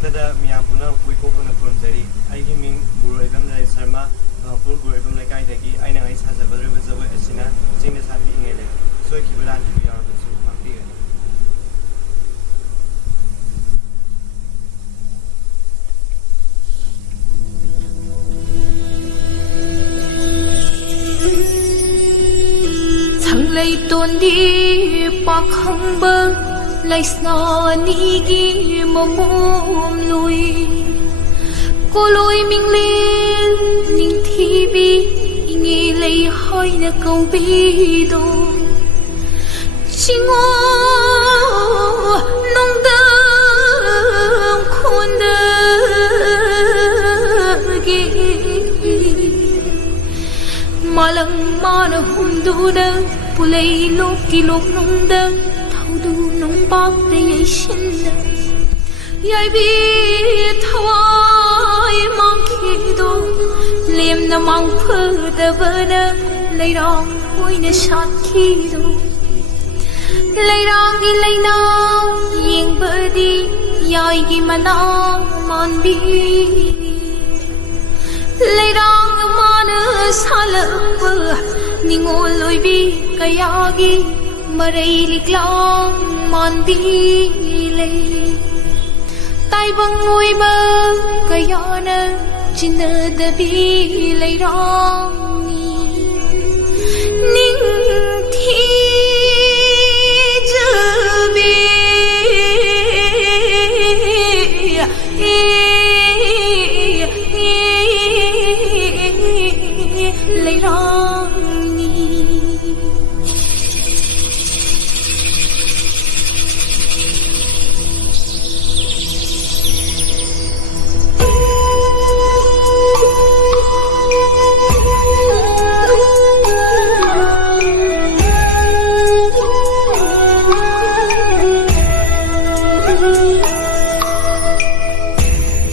ꯃꯛꯇꯗ ꯃꯤꯌꯥꯝ ꯄꯨꯝꯅꯃꯛ ꯀꯣꯏꯊꯣꯛꯅ ꯈꯨꯔꯨꯝꯖꯔꯤ ꯑꯩꯒꯤ ꯃꯤꯡ ꯒꯨꯔꯨ ꯑꯣꯏꯕꯝꯂꯩ ꯁꯔꯃ ꯕ꯭ꯔꯍꯃꯄꯨꯔ ꯒꯨꯔꯨ ꯑꯣꯏꯕꯝ ꯂꯩꯀꯥꯏꯗꯒꯤ ꯑꯩꯅ ꯉꯁꯤ ꯁꯥꯖꯒꯗꯧꯔꯤꯕ ꯖꯒꯣꯏ ꯑꯁꯤꯅ ꯆꯤꯡꯗ ꯁꯥꯠꯄꯤꯉꯩ ꯂꯩ ꯁꯣꯏꯈꯤꯕ ꯂꯥꯟꯈꯤꯕ ꯌꯥꯎꯔꯕꯁꯨ ꯉꯥꯛꯄꯤꯒꯅꯤ ꯂꯩꯇꯣꯟꯗꯤ ꯄꯥꯈꯪꯕ ꯂꯩꯁꯅꯥꯅꯤꯒꯤ ꯃꯃꯣꯝ ꯂꯨꯏ ꯀꯣꯂꯣꯏ ꯃꯤꯡꯂꯦꯟ ꯅꯤꯡꯊꯤꯕꯤ ꯏꯉꯦ ꯂꯩ ꯍꯥꯏꯅ ꯀꯧꯕꯤꯗꯣ ꯆꯤꯡꯉꯣ ꯅꯨꯡꯗꯥꯡ ꯈꯣꯟꯗꯒꯤ ꯃꯥꯂꯪ ꯃꯥꯅ ꯍꯨꯝꯗꯨꯅ ꯄꯨꯂꯩ ꯂꯣꯛꯀꯤ ꯂꯣꯛꯅꯨꯡꯗ ꯊꯧꯗꯨ ꯅꯨꯡꯕꯥꯛꯇ ꯌꯩꯁꯤꯟꯅ ꯌꯥꯏꯕꯤ ꯊꯋꯥꯏ ꯃꯥꯡꯈꯤꯗꯣ ꯂꯦꯝꯅ ꯃꯥꯡꯐꯗꯕꯅ ꯂꯩꯔꯥꯡ ꯑꯣꯏꯅ ꯁꯥꯠꯈꯤꯗꯣ ꯂꯩꯔꯥꯡꯒꯤ ꯂꯩꯅꯥ ꯌꯦꯡꯕꯗꯤ ꯌꯥꯏꯒꯤ ꯃꯅꯥ ꯃꯥꯟꯕꯤ ꯂꯩꯔꯥꯡ ꯃꯥꯅ ꯁꯥꯠꯂꯛꯄ ꯅꯤꯡꯉꯣꯜ ꯑꯣꯏꯕꯤ ꯀꯌꯥꯒꯤ ꯃꯔꯩ ꯂꯤꯛꯂꯥꯡ ꯃꯥꯟꯕꯤ ꯂꯩ ꯇꯥꯏꯕꯪ ꯑꯣꯏꯕ ꯀꯌꯥꯅ ꯆꯤꯟꯅꯗꯕꯤ ꯂꯩꯔꯥꯡꯅꯤ ꯅꯤꯡꯊꯤꯖꯕꯤ ꯂꯩꯔꯥꯡꯅꯤ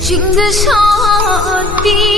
ꯆꯤꯡꯗ ꯁꯥꯠꯄꯤ